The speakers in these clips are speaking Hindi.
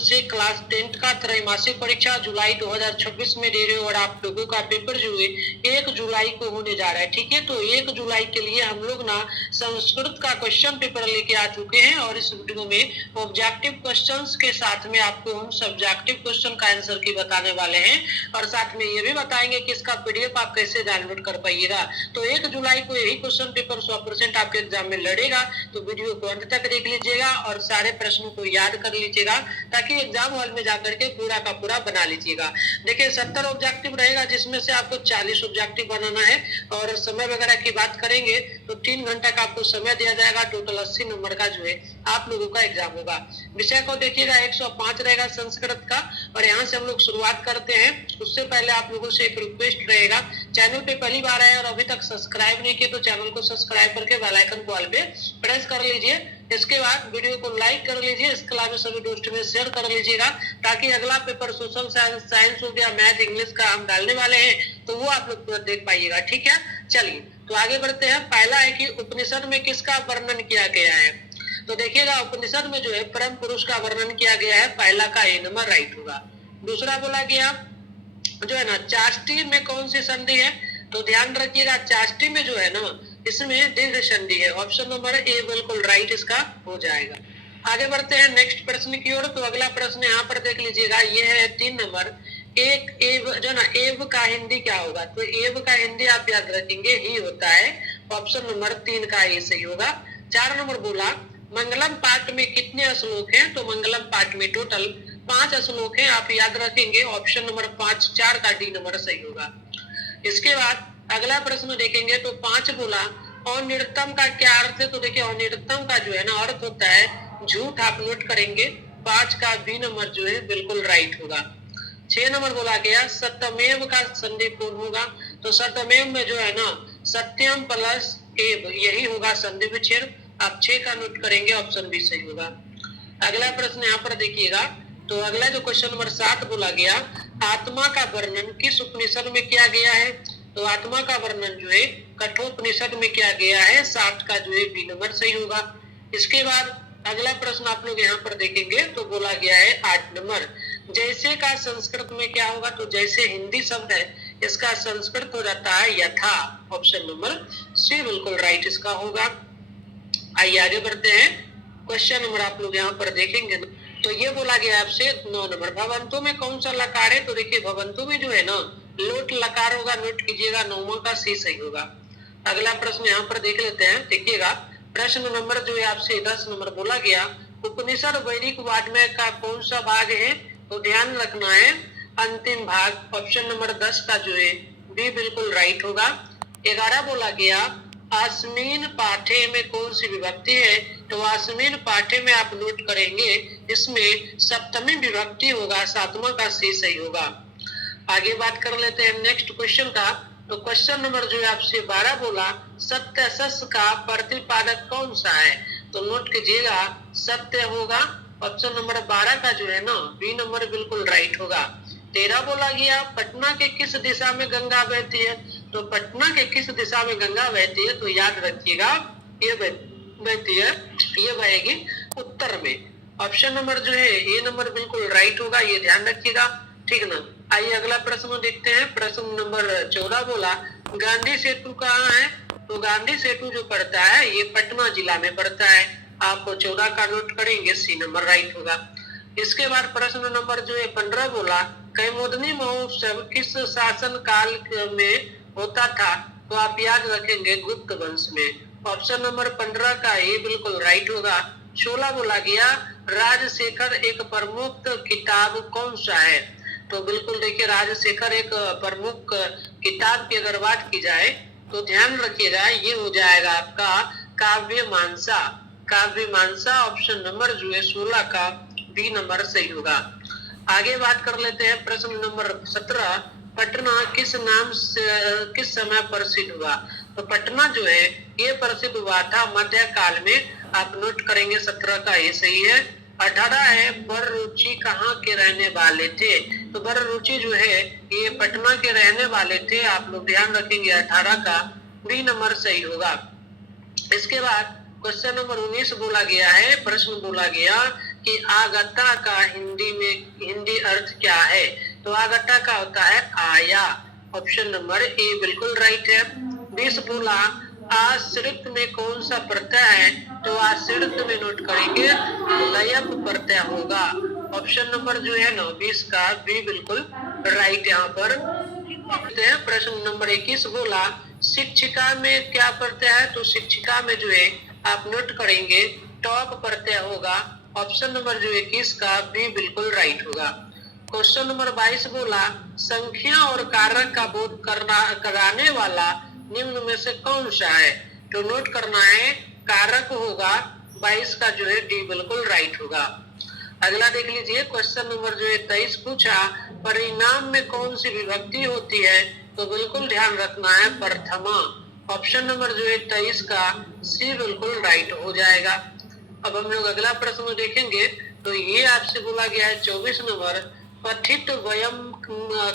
से क्लास 10th का त्रैमासिक परीक्षा जुलाई 2026 में दे रहे हो और आप लोगों का पेपर जो है 1 जुलाई को होने जा रहा है। ठीक है, तो 1 जुलाई के लिए हम लोग ना संस्कृत का क्वेश्चन पेपर लेके आ चुके हैं और इस वीडियो में ऑब्जेक्टिव क्वेश्चंस के साथ में आपको हम सब्जेक्टिव क्वेश्चन का आंसर की बताने वाले हैं और साथ में ये भी बताएंगे कि इसका पीडीएफ आप कैसे डाउनलोड कर पाइएगा। तो 1 जुलाई को यही क्वेश्चन पेपर 100% आपके एग्जाम में लड़ेगा, तो वीडियो को अंत तक देख लीजिएगा और सारे प्रश्नों को याद कर लीजिएगा ताकि एग्जाम हॉल में जाकर के पूरा का पूरा बना लीजिएगा। देखिए 70 ऑब्जेक्टिव रहेगा जिसमें से आपको 40 ऑब्जेक्टिव बनाना है और समय वगैरह की बात करेंगे तो 3 घंटा का आपको समय दिया जाएगा। टोटल 80 नंबर का जो है आप लोगों का एग्जाम होगा। विषय को देखिएगा 105 रहेगा संस्कृत का और यहाँ से हम लोग शुरुआत करते हैं। उससे पहले आप लोगों से एक रिक्वेस्ट रहेगा, चैनल पे पहली बार आए और अभी तक सब्सक्राइब नहीं किए तो चैनल को सब्सक्राइब करके बेल आइकन को ऑल पे प्रेस कर लीजिए। इसके बाद वीडियो को लाइक कर लीजिए, इसके अलावा सभी दोस्तों में शेयर कर लीजिएगा ताकि अगला पेपर सोशल साइंस हो गया, मैथ, इंग्लिश का हम डालने वाले हैं तो वो आप लोग देख पाइएगा। ठीक है, चलिए तो आगे बढ़ते हैं। पहला है कि उपनिषद में किसका वर्णन किया गया है। तो देखिएगा उपनिषद में जो है परम पुरुष का वर्णन किया गया है, पहला का ए नंबर राइट होगा। दूसरा बोला गया जो है ना चाष्टी में कौन सी संधि है, तो ध्यान रखिएगा चाष्टी में जो है ना इसमें दीर्घ संधि है। ऑप्शन नंबर ए बिल्कुल राइट इसका हो जाएगा। आगे बढ़ते हैं नेक्स्ट प्रश्न की ओर। तो अगला प्रश्न यहाँ पर देख लीजिएगा, ये है 3 नंबर। एक एव जो ना एव का हिंदी क्या होगा, तो एव का हिंदी आप याद रखेंगे ही होता है। ऑप्शन नंबर 3 का ये सही होगा। 4 नंबर बोला मंगलम पाठ में कितने श्लोक हैं, तो मंगलम पाठ में टोटल 5 श्लोक हैं, आप याद रखेंगे। ऑप्शन नंबर 5 4 का डी नंबर सही होगा। इसके बाद अगला प्रश्न देखेंगे तो 5 बोला अनिर्तम का क्या अर्थ है, तो देखिए अनिर्तम का जो है ना अर्थ होता है झूठ, आप नोट करेंगे। 5 का बी नंबर जो है बिल्कुल राइट होगा। 6 नंबर बोला गया सत्यमेव का संधि कौन होगा, तो सत्यमेव में जो है ना सत्यम प्लस एव यही होगा संधि विच्छेद। आप 6 का नोट करेंगे, ऑप्शन बी सही होगा। अगला प्रश्न यहाँ पर देखिएगा, तो अगला जो क्वेश्चन नंबर 7 बोला गया आत्मा का वर्णन किस उपनिषद में किया गया है, तो आत्मा का वर्णन जो है कठोपनिषद में किया गया है। 7 का जो है बी नंबर सही होगा। इसके बाद अगला प्रश्न आप लोग यहाँ पर देखेंगे तो बोला गया है 8 नंबर जैसे का संस्कृत में क्या होगा, तो जैसे हिंदी शब्द है इसका संस्कृत हो जाता है यथा। ऑप्शन नंबर सी बिल्कुल राइट इसका होगा। आइए आगे बढ़ते हैं। क्वेश्चन नंबर आप लोग यहाँ पर देखेंगे तो ये बोला गया आपसे 9 नंबर भवंतु में कौन सा लकार है, तो देखिए भवंतु में जो है ना लोट लकार होगा, नोट कीजिएगा। 9वां का सी सही होगा। अगला प्रश्न यहाँ पर देख लेते हैं, देखिएगा प्रश्न नंबर जो है आपसे 10 नंबर बोला गया उपनिषद वैदिक वाङ्मय का कौन सा भाग है, तो ध्यान रखना है अंतिम भाग। ऑप्शन नंबर 10 का जो है बी बिल्कुल राइट होगा। 11 बोला गया आस्मीन पाठे में कौन सी विभक्ति है, तो आस्मीन पाठे में आप नोट करेंगे इसमें सप्तमी विभक्ति होगा। 7वां का सी सही होगा। आगे बात कर लेते हैं नेक्स्ट क्वेश्चन का। तो क्वेश्चन नंबर जो है आपसे 12 बोला सत्य सस का प्रतिपादक कौन सा है, तो नोट कीजिएगा सत्य होगा। ऑप्शन नंबर 12 का जो है ना बी नंबर बिल्कुल राइट होगा। 13 बोला गया पटना के किस दिशा में गंगा बहती है, तो पटना के किस दिशा में गंगा बहती है, तो याद रखिएगा ये बहती है, ये बहेगी उत्तर में। ऑप्शन नंबर जो है ए नंबर बिल्कुल राइट होगा, ये ध्यान रखिएगा। ठीक ना। आइए अगला प्रश्न देखते हैं। प्रश्न नंबर 14 बोला गांधी सेतु कहाँ है, तो गांधी सेतु जो पड़ता है ये पटना जिला में पड़ता है। आपको 14 का नोट करेंगे, सी नंबर राइट होगा। इसके बाद प्रश्न नंबर जो है 15 बोला कैमोदनी महोत्सव किस शासन काल में होता था, तो आप याद रखेंगे गुप्त वंश में। ऑप्शन नंबर 15 का ये बिल्कुल राइट होगा। 16 बोला गया राजशेखर एक प्रमुख किताब कौन सा है, तो बिल्कुल देखिए राजशेखर एक प्रमुख किताब की अगर बात की जाए तो ध्यान रखिएगा ये हो जाएगा आपका काव्य मानसा। काव्य मानसा ऑप्शन नंबर जो है 16 का बी नंबर सही होगा। आगे बात कर लेते हैं प्रश्न नंबर 17 पटना किस नाम से किस समय प्रसिद्ध हुआ, तो पटना जो है ये प्रसिद्ध हुआ था मध्य काल में। आप नोट करेंगे 17 का ये सही है। 18 है बररुचि कहाँ के रहने वाले थे, तो बररुचि जो है ये पटना के रहने वाले थे। आप लोग ध्यान रखेंगे 18 का बी नंबर सही होगा। इसके बाद क्वेश्चन नंबर 19 बोला गया है, प्रश्न बोला गया कि आगता का हिंदी अर्थ क्या है। तो आगता का होता है आया। ऑप्शन नंबर ए बिल्कुल राइट है। 20 बोला आश्रित में कौन सा प्रत्यय है। तो आश्रित में नोट करेंगे लयप प्रत्यय होगा। ऑप्शन नंबर जो है ना 20 का बी बिल्कुल राइट यहाँ पर। प्रश्न नंबर 21 बोला शिक्षिका में क्या प्रत्यय है। तो शिक्षिका में जो है आप नोट करेंगे टॉप प्रत्यय होगा। ऑप्शन नंबर जो 21 का बी बिल्कुल राइट होगा। क्वेश्चन नंबर 22 बोला संख्या और कारक का बोध कराने वाला निम्न में से कौन सा है। तो नोट करना है कारक होगा। 22 का जो है डी बिल्कुल राइट होगा। अगला देख लीजिए क्वेश्चन नंबर जो है 23 पूछा परिणाम में कौन सी विभक्ति होती है। तो बिल्कुल ध्यान रखना है प्रथमा। ऑप्शन नंबर जो है 23 का सी बिल्कुल राइट हो जाएगा। अब हम लोग अगला प्रश्न देखेंगे। तो ये आपसे बोला गया है 24 नंबर पठित वयम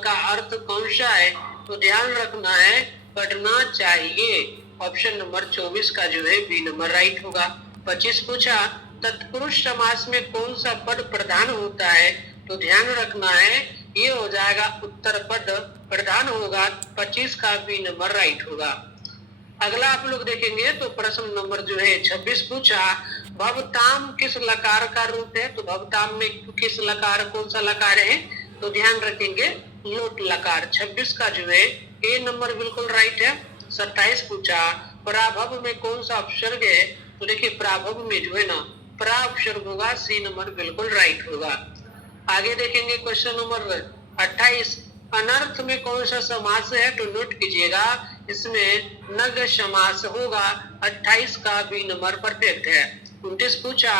का अर्थ कौन सा है। तो ध्यान रखना है पढ़ना चाहिए। ऑप्शन नंबर 24 का जो है बी नंबर राइट होगा। 25 पूछा तत्पुरुष समास में कौन सा पद प्रधान होता है। तो ध्यान रखना है ये हो जाएगा उत्तर पद प्रधान होगा। 25 का बी नंबर राइट होगा। अगला आप लोग देखेंगे तो प्रश्न नंबर जो है 26 पूछा भवताम किस लकार का रूप है। तो भवताम में किस लकार कौन सा लकार है। तो ध्यान रखेंगे लोट लकार। 26 का जो है ए नंबर बिल्कुल राइट है। 27 पूछा पराभव में कौन सा उपसर्ग है। तो देखिए पराभव में जो है ना प्रा उपसर्ग होगा। सी नंबर बिल्कुल राइट होगा। आगे देखेंगे क्वेश्चन नंबर 28 अनर्थ में कौन सा समास है। तो नोट कीजिएगा इसमें नग समास होगा। 28 का बी नंबर परफेक्ट है। 29 पूछा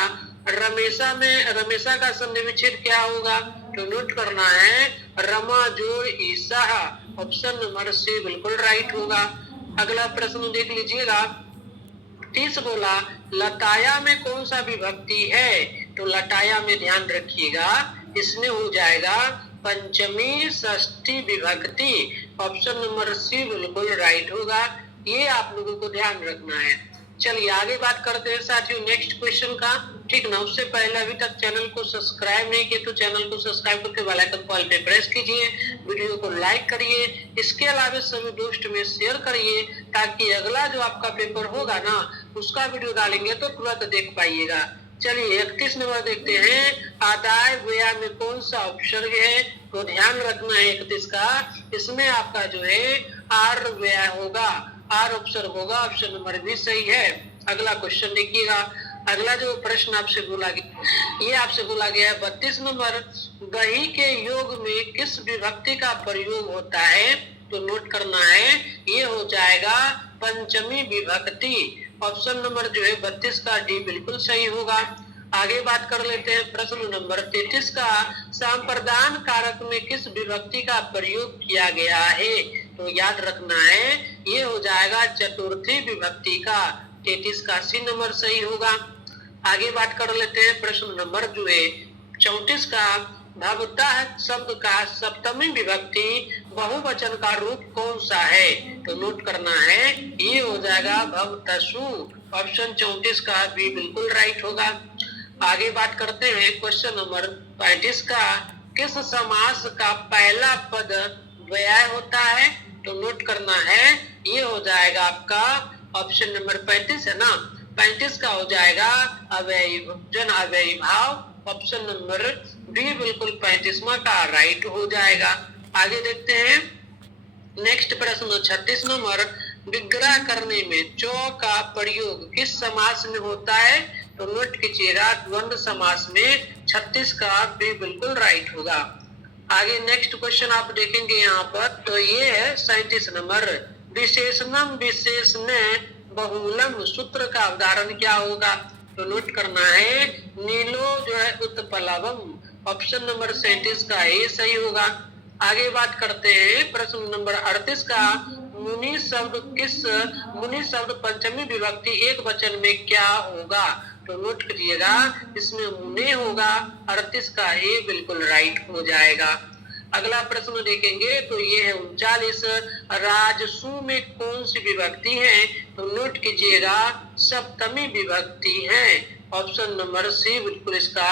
रमेशा में रमेशा का संधि विच्छेद क्या होगा। तो नोट करना है रमा जोड़ ईसा। ऑप्शन नंबर सी बिल्कुल राइट होगा। अगला प्रश्न देख लीजिएगा 30 बोला लताया में कौन सा विभक्ति है। तो लताया में ध्यान रखिएगा इसमें हो जाएगा पंचमी षष्ठी विभक्ति। ऑप्शन नंबर सी बिल्कुल राइट होगा। ये आप लोगों को ध्यान रखना है। चलिए आगे बात करते हैं साथियों नेक्स्ट क्वेश्चन का। ठीक ना उससे पहले अभी तक चैनल को सब्सक्राइब नहीं किए तो चैनल को सब्सक्राइब करके बेल आइकन कॉल पे प्रेस कीजिए। वीडियो को लाइक करिए। इसके अलावा सभी दोस्त में शेयर करिए ताकि अगला जो आपका पेपर होगा ना उसका वीडियो डालेंगे तो तुरंत देख पाइएगा। चलिए 31 नंबर देखते हैं आदाय व्यय में कौन सा उपसर्ग है। तो ध्यान रखना है 31 का इसमें आपका जो है आर व्यय होगा। आर उपसर्ग होगा। ऑप्शन नंबर भी सही है। अगला क्वेश्चन देखिएगा। अगला जो प्रश्न आपसे बोला गया ये आपसे बोला गया है 32 नंबर दही के योग में किस विभक्ति का प्रयोग होता है। तो नोट करना है ये हो जाएगा पंचमी विभक्ति। ऑप्शन नंबर जो है 32 का डी बिल्कुल सही होगा। आगे बात कर लेते हैं प्रश्न नंबर 33 का संप्रदान कारक में किस विभक्ति का प्रयोग किया गया है। तो याद रखना है ये हो जाएगा चतुर्थी विभक्ति का। 33 का सी नंबर सही होगा। आगे बात कर लेते हैं प्रश्न नंबर जो है 34 का भवतः शब्द का सप्तमी विभक्ति बहुवचन का रूप कौन सा है। तो नोट करना है ये हो जाएगा भवतसु। ऑप्शन 34 का बी बिल्कुल राइट होगा। आगे बात करते हैं क्वेश्चन नंबर 35 का किस समास का पहला पद व्यय होता है। तो नोट करना है ये हो जाएगा आपका ऑप्शन नंबर 35 है ना 35 का हो जाएगा अव्ययी जन अव्ययी भाव। ऑप्शन नंबर बी बिल्कुल 35वां का राइट हो जाएगा। आगे देखते हैं नेक्स्ट प्रश्न 36 नंबर विग्रह करने में चौ का प्रयोग किस समास में होता है। तो नोट कीजिएगा द्वंद्व समास में। 36 का बी बिल्कुल राइट होगा। आगे नेक्स्ट क्वेश्चन आप देखेंगे यहाँ पर तो ये है 37 नंबर विशेषणम विशेषण बहुलम सूत्र का उदाहरण क्या होगा। तो नोट करना है नीलो जो है उत्पलवम। ऑप्शन नंबर 37 का ये सही होगा। आगे बात करते हैं प्रश्न नंबर 38 का मुनि शब्द पंचमी विभक्ति एक वचन में क्या होगा। तो नोट करिएगा इसमें मुने होगा। 38 का ये बिल्कुल राइट हो जाएगा। अगला प्रश्न देखेंगे तो ये है 39 राजसु में कौन सी विभक्ति है। तो नोट कीजिएगा सप्तमी विभक्ति है। ऑप्शन नंबर सी बिल्कुल इसका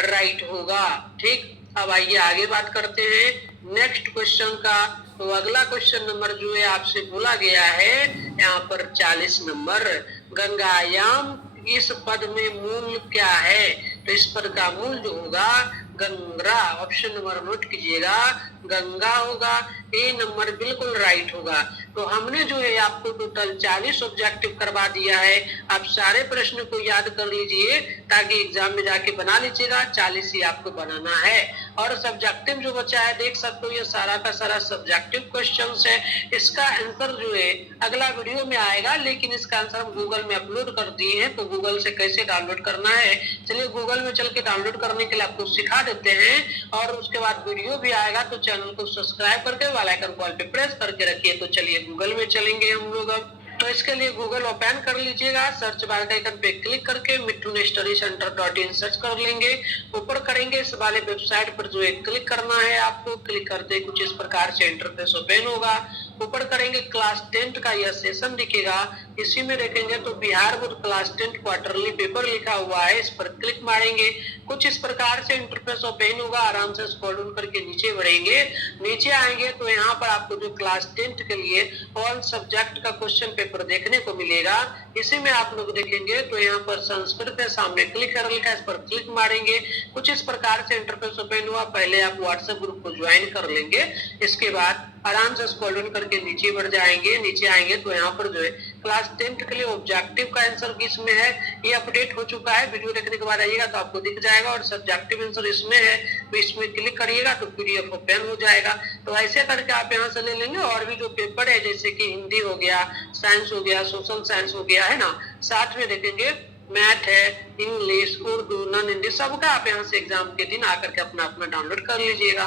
राइट होगा। ठीक, अब आइए आगे बात करते हैं नेक्स्ट क्वेश्चन का। तो अगला क्वेश्चन नंबर जो है आपसे बोला गया है यहाँ पर 40 नंबर, गंगायाम इस पद में मूल क्या है? तो इस पद का मूल जो होगा गंगा, ऑप्शन नंबर नोट कीजिएगा, गंगा होगा। ए नंबर बिल्कुल राइट होगा। तो हमने जो है आपको टोटल 40 ऑब्जेक्टिव करवा दिया है। आप सारे प्रश्न को याद कर लीजिए ताकि एग्जाम में जाके बना लीजिएगा। 40 ही आपको बनाना है। और सब्जेक्टिव जो बचा है देख सकते हो, ये सारा का सारा सब्जेक्टिव क्वेश्चंस है। इसका आंसर जो है अगला वीडियो में आएगा, लेकिन इसका आंसर हम गूगल में अपलोड कर दिए हैं। तो गूगल से कैसे डाउनलोड करना है, चलिए गूगल में चल के डाउनलोड करने के लिए आपको सिखा देते हैं। और उसके बाद वीडियो भी आएगा, तो चैनल को सब्सक्राइब करके बेल आइकन कॉल पे प्रेस करके रखिए। तो चलिए गूगल में चलेंगे हम लोग अब। तो इसके लिए गूगल ओपन कर लीजिएगा, सर्च बार के आइकन पे क्लिक करके mittunstudycenter.in सर्च कर लेंगे। ऊपर करेंगे इस वाले वेबसाइट पर जो है क्लिक करना है आपको। क्लिक करते कुछ इस प्रकार से इंटरफेस ओपन होगा। ऊपर करेंगे क्लास 10 का यह सेशन दिखेगा, इसी में देखेंगे तो Bihar board class 10 quarterly paper लिखा हुआ है। इस पर क्लिक मारेंगे, कुछ इस प्रकार से इंटरफेस ओपन होगा। आराम से स्क्रॉल डाउन करके नीचे बढ़ेंगे। नीचे आएंगे तो यहाँ पर आपको जो क्लास 10 के लिए ऑल सब्जेक्ट का क्वेश्चन पेपर देखने को मिलेगा। इसी में आप लोग देखेंगे तो यहाँ पर संस्कृत के सामने क्लिक कर लिखा है, इस पर क्लिक मारेंगे। कुछ इस प्रकार से इंटरफेस ओपन हुआ। पहले आप व्हाट्सएप ग्रुप को ज्वाइन कर लेंगे। इसके बाद आराम से स्क्रॉल डाउन करके नीचे बढ़ जाएंगे। नीचे आएंगे तो यहाँ पर जो है क्लास 10 के लिए ऑब्जेक्टिव का आंसर किसमें है ये अपडेट हो चुका है। वीडियो देखने के बाद आइएगा तो आपको दिख जाएगा। और सब्जेक्टिव आंसर इसमें है, तो इसमें क्लिक करिएगा तो पीडीएफ ओपन हो जाएगा। तो ऐसे करके आप यहाँ से ले लेंगे। और भी जो पेपर है जैसे कि हिंदी हो गया, साइंस हो गया, सोशल साइंस हो गया, है ना, साथ में देखेंगे मैथ है, इंग्लिश, उर्दू, नॉन हिंदी, सबका आप यहाँ से एग्जाम के दिन आकर के अपना अपना डाउनलोड कर लीजिएगा।